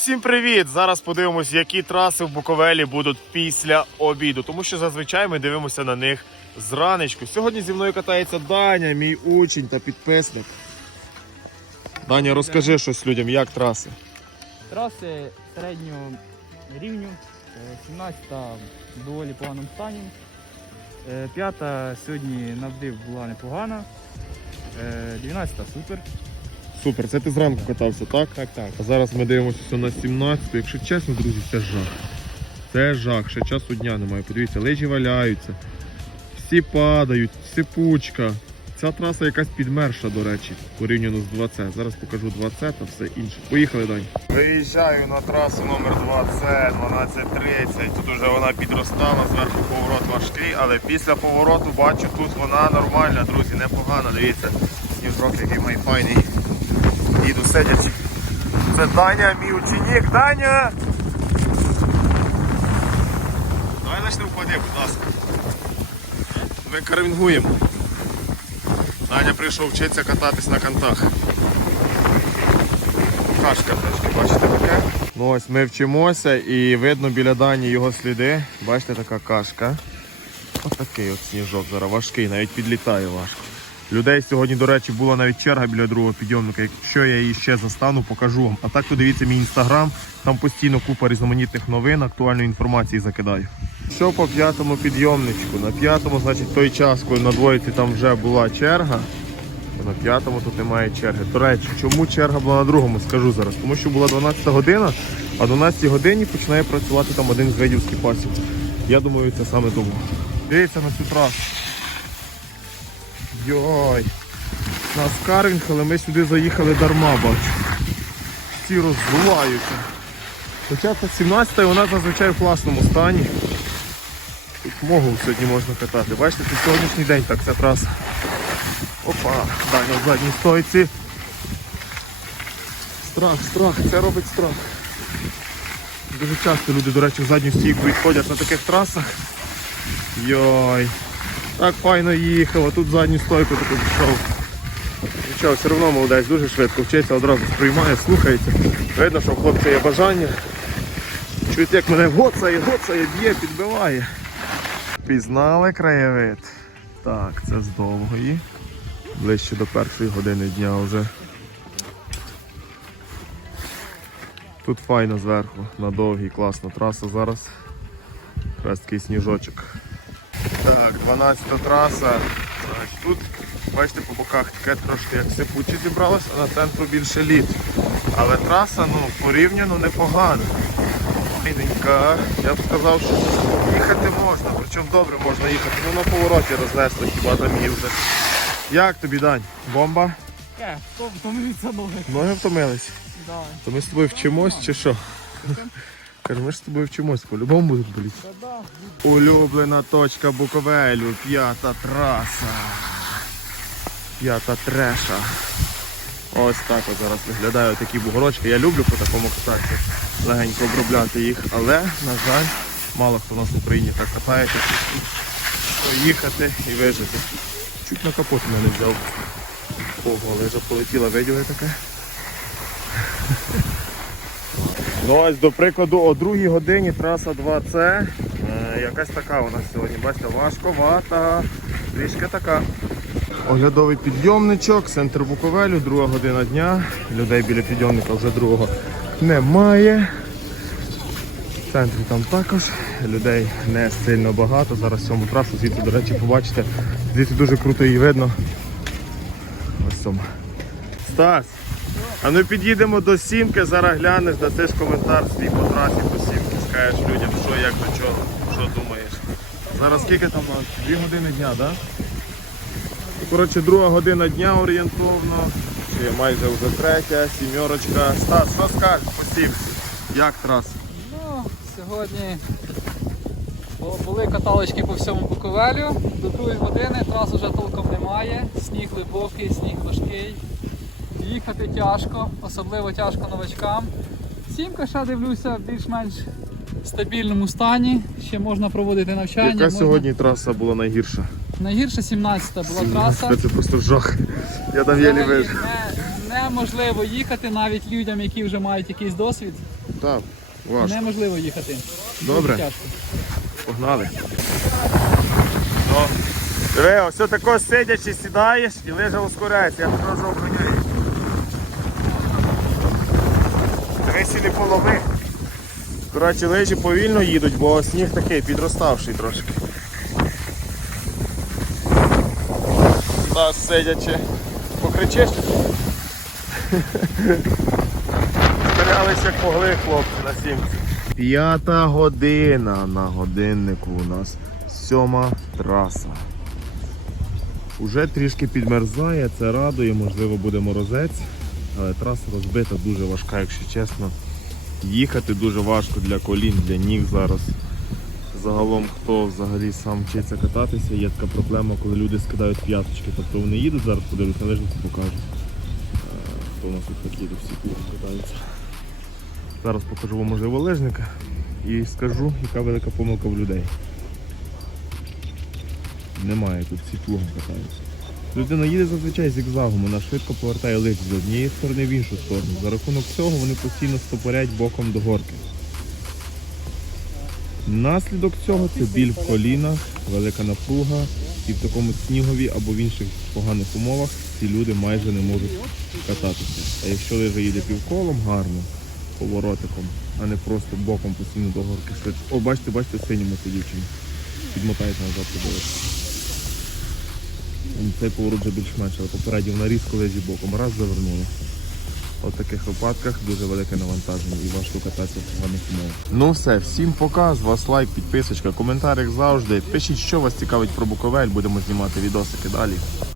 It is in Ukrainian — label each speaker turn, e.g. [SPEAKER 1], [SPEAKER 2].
[SPEAKER 1] Всім привіт! Зараз подивимось, які траси в Буковелі будуть після обіду, тому що зазвичай ми дивимося на них зранечку. Сьогодні зі мною катається Даня, мій учень та підписник. Даня, розкажи щось людям, як траси.
[SPEAKER 2] Траси середнього рівню, е, 17-та в доволі поганому стані. Е, П'ята сьогодні на вдив була непогана. Е, 12-та супер.
[SPEAKER 1] Супер, це ти зранку катався, так?
[SPEAKER 2] Так, так.
[SPEAKER 1] А зараз ми дивимося на 17 Якщо чесно, друзі, це жах. Це жах, ще часу дня немає. Подивіться, лижі валяються, всі падають, сипучка. Ця траса якась підмерша, до речі, порівняно з 2C. Зараз покажу 2C та все інше. Поїхали, Дань. Виїжджаю на трасу номер 2C 1230. Тут вже вона підростала, зверху поворот важкий, але після повороту бачу, тут вона нормальна, друзі, непогана. Дивіться, сніжок який має файний. Їду сидячи. Це Даня, мій ученик. Даня! Давай лиш не впади, будь ласка. Ми карвінгуємо. Даня прийшов вчитися кататись на кантах. Кашка трошки, бачите таке? Ну ось ми вчимося і видно біля Дані його сліди. Бачите, така кашка. Ось такий от сніжок зараз важкий, навіть підлітає важко. Людей сьогодні, до речі, була навіть черга біля другого підйомника. Якщо я її ще застану, покажу вам. А так то дивіться мій інстаграм, там постійно купа різноманітних новин, актуальної інформації закидаю. Що по п'ятому підйомничку? На п'ятому, значить, той час, коли на двоїці там вже була черга, то на п'ятому тут немає черги. До речі, чому черга була на другому, скажу зараз. Тому що була 12 година, а о 12 годині починає працювати там один з видів скіпасів. Я думаю, це саме тому. Дивіться на цю трасу. Йой. Нас карвінг, але ми сюди заїхали дарма, бачу. Всі роздуваються. Хоча це 17 і вона зазвичай в класному стані. Могу сьогодні можна катати. Бачите, це сьогоднішній день так ця траса. Опа, Даня в задній стойці. Страх, страх, це робить страх. Дуже часто люди, до речі, в задню стійку відходять на таких трасах. Йой. Так файно їхав, а тут задню стойку таку пішов. Нічого, все одно молодець, дуже швидко вчиться, одразу сприймає, слухається. Видно, що в хлопця є бажання. Чуєте, як мене гоцає, гоцає, б'є, підбиває. Пізнали краєвид. Так, це з довгої. Ближче до першої години дня вже. Тут файно зверху, на довгій, класна траса зараз. Якраз такий сніжочок. Так, 12 траса. Так, тут, бачите, по боках таке трошки як сипуче зібралося, а на центру більше лід. Але траса ну, порівняно непогана. Рідненька. Я б сказав, що їхати можна, причому добре можна їхати. Ну на повороті рознесло хіба там їздити. Як тобі, Дань? Бомба?
[SPEAKER 2] Е, то втомився ноги.
[SPEAKER 1] Ноги втомились?
[SPEAKER 2] Да.
[SPEAKER 1] То ми з тобою вчимось чи що? Кажу, ми ж з тобою вчимось, по-любому будуть боліти. Улюблена точка Буковелю, п'ята траса. П'ята треша. Ось так от зараз виглядають такі бугорочки. Я люблю по такому кататися, легенько обробляти їх, але, на жаль, мало хто у нас в Україні так катається. Поїхати і вижити. Чуть на капот мене взяв. Ого, лежа полетіла, виділи таке. Ну ось до прикладу, о 2 годині траса 2С. Е, якась така у нас сьогодні, бачите, важковата, трішки така. Оглядовий підйомничок, центр Буковелю, друга година дня. Людей біля підйомника вже другого немає. В центрі там також людей не сильно багато. Зараз цьому трасу звідси, до речі, побачите. Звідси дуже круто її видно. Ось цьому. Стас, а ну під'їдемо до сімки, зараз глянеш, дасиш коментар свій по трасі по сімки, скажеш людям, що як до чого, що думаєш. Зараз скільки там? Дві години дня, так? Да? Коротше, друга година дня орієнтовно. Чи майже вже третя, сімерочка. Стас, що скажеш по сімці? Як траса?
[SPEAKER 2] Ну, сьогодні були каталочки по всьому Буковелю. До другої години трас вже толком немає. Сніг глибокий, сніг важкий. Їхати тяжко, особливо тяжко новачкам. Сімка ще дивлюся в більш-менш стабільному стані. Ще можна проводити навчання.
[SPEAKER 1] Яка
[SPEAKER 2] можна-
[SPEAKER 1] сьогодні траса була найгірша?
[SPEAKER 2] Найгірша 17-та була траса.
[SPEAKER 1] Це просто жах. Я там єлі вижив.
[SPEAKER 2] не- Неможливо їхати навіть людям, які вже мають якийсь досвід.
[SPEAKER 1] Так, важко.
[SPEAKER 2] Неможливо їхати.
[SPEAKER 1] Добре.
[SPEAKER 2] Тяжко.
[SPEAKER 1] Погнали. Ну, диви, ось тако сидячи, сідаєш і лижа ускоряється, я одразу обганяю. Дивись і не полови. Коротше, лижі повільно їдуть, бо сніг такий підроставший трошки. Так, сидячи. Покричиш? Старялись як могли хлопці на сімці. П'ята година на годиннику у нас. Сьома траса. Уже трішки підмерзає, це радує, можливо буде морозець, але траса розбита, дуже важка, якщо чесно. Їхати дуже важко для колін, для ніг зараз. Загалом, хто взагалі сам вчиться кататися, є така проблема, коли люди скидають п'яточки. Тобто вони їдуть зараз, подивлюсь на лижниці, покажу. Е, Хто у нас тут такі до всі круги катаються. Зараз покажу вам можливо лижника і скажу, яка велика помилка в людей. Немає тут всі плугом катаються. Людина їде зазвичай зігзагом, вона швидко повертає лик з однієї сторони в іншу сторону. За рахунок цього вони постійно стопорять боком до горки. Наслідок цього це біль в колінах, велика напруга, і в такому снігові або в інших поганих умовах ці люди майже не можуть кататися. А якщо лижа їде півколом гарно, поворотиком, а не просто боком постійно до горки швидко. О, бачите, бачите, синьому цю дівчину. Підмотайте назад подивитися. Цей поворот вже більш-менш, але попередньо вона різко лежить боком, раз завернули. От таких випадках дуже велике навантаження і важко кататися в поганих умовах. Ну все, всім пока, з вас лайк, підписочка, коментар як завжди. Пишіть, що вас цікавить про Буковель, будемо знімати відосики далі.